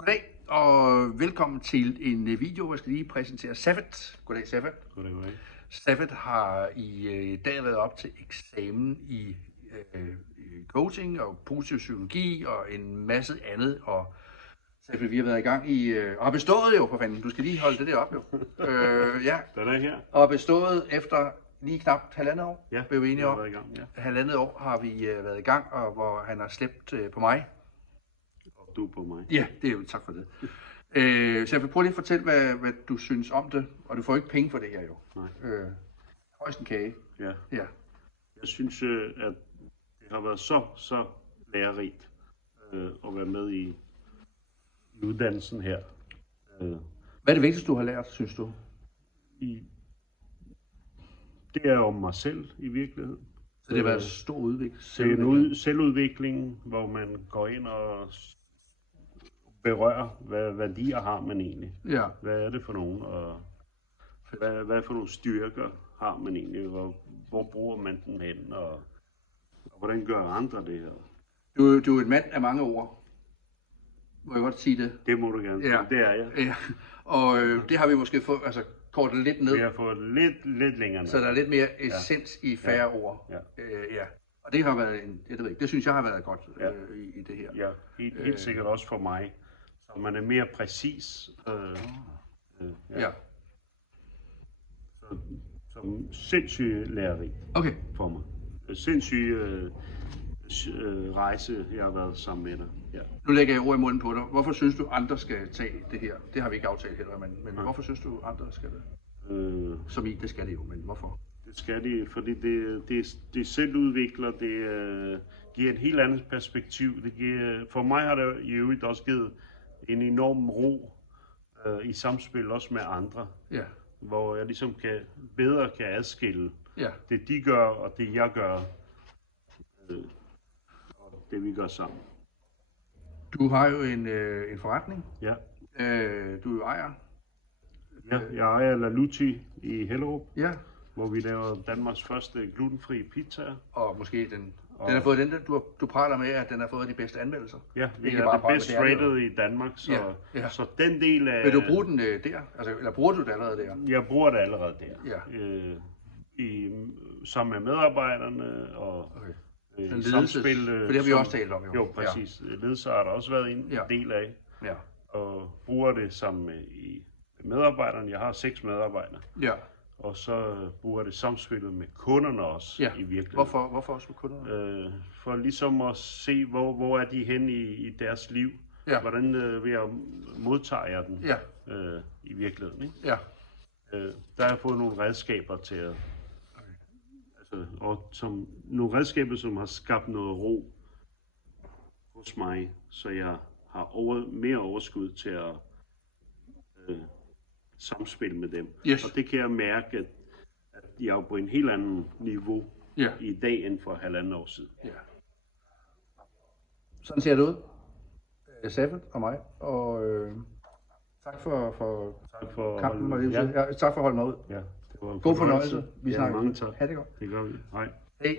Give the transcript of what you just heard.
Goddag og velkommen til en video, hvor jeg skal lige præsentere Safed. Goddag Safed. Goddag. Safed har i dag været op til eksamen i coaching og positiv psykologi og en masse andet. Og Safed, vi har været i gang i og har bestået jo for fanden. Du skal lige holde det der op jo. Ja. Den er her. Og bestået efter lige knap halvandet år. Ja, blev vi enige om. været i gang, ja. Halvandet år har vi været i gang, og hvor han har slæbt på mig. Og du på mig. Ja, det er jo tak for det. Så jeg vil prøve lige at fortælle, hvad du synes om det, og du får ikke penge for det her jo. Nej. Højst en kage. Ja. Ja. Jeg synes, at det har været så lærerigt at være med i uddannelsen her. Hvad er det vigtigste, du har lært, synes du? Det er om mig selv i virkeligheden. Så det har været stor udvikling? Det er en selvudvikling, hvor man går ind og berører, hvad værdier har man egentlig. Ja. Hvad er det for nogen, og hvad for nogle styrker har man egentlig, hvor bruger man den hen, og hvordan gør andre det her? Du er en mand af mange ord. Må jeg godt sige det? Det må du gerne sige. Ja. Det er jeg. Ja. Og det har vi måske fået, kortet lidt ned. Vi har fået lidt længere ned. Så der er lidt mere essens i færre ord. Ja. Ja. Og det har været det synes jeg har været godt Ja. i det her. Ja, helt sikkert også for mig. Så man er mere præcis. Ja. Som sindssygt lærerig Okay. for mig. Sindssyg rejse, jeg har været sammen med dig. Ja. Nu lægger jeg ord i munden på dig. Hvorfor synes du, andre skal tage det her? Det har vi ikke aftalt heller, men hvorfor synes du, andre skal det? Som i, det skal det jo, men hvorfor? Det skal de, fordi det selvudvikler, det giver et helt andet perspektiv. Det giver, for mig har det i øvrigt også givet en enorm ro i samspil også med andre. Ja. Hvor jeg ligesom bedre kan adskille det de gør og det jeg gør, og det vi gør sammen. Du har jo en forretning. Ja. Du er jo ejer. Ja, jeg ejer Laluti i Hellerup, Ja. hvor vi laver Danmarks første glutenfri pizza. Og måske den har fået den, du praler med, at den har fået de bedste anmeldelser. Ja, vi Ikke er bare det praler, bedst det er det jo. rated i Danmark, så, Ja. så den del af... Vil du bruge den der? Altså, eller bruger du det allerede der? Jeg bruger det allerede der. Ja. Sammen med medarbejderne og i samspil. For det har vi også talt om jo. Jo, præcis. Ja. Ledelse har der også været en del af. Ja. Og bruger det sammen med medarbejderne. Jeg har 6 medarbejdere. Ja. Og så bruger det samspillet med kunderne også i virkeligheden. Hvorfor også med kunderne? For ligesom at se, hvor er de henne i deres liv. Ja. Hvordan modtager jeg den i virkeligheden. Ikke? Ja. Der har jeg fået nogle redskaber til at... og nogle redskaber, som har skabt noget ro hos mig, så jeg har mere overskud til at samspille med dem. Yes. Og det kan jeg mærke, at jeg er på en helt anden niveau i dag end for 1,5 år siden. Ja. Sådan ser det ud. Safed og mig. Og tak for kampen. Tak for at holde mig ud. Ja, det var God fornøjelse. Vi snakker. Mange tak. Ha' det godt. Det gør vi. Hej. Hej.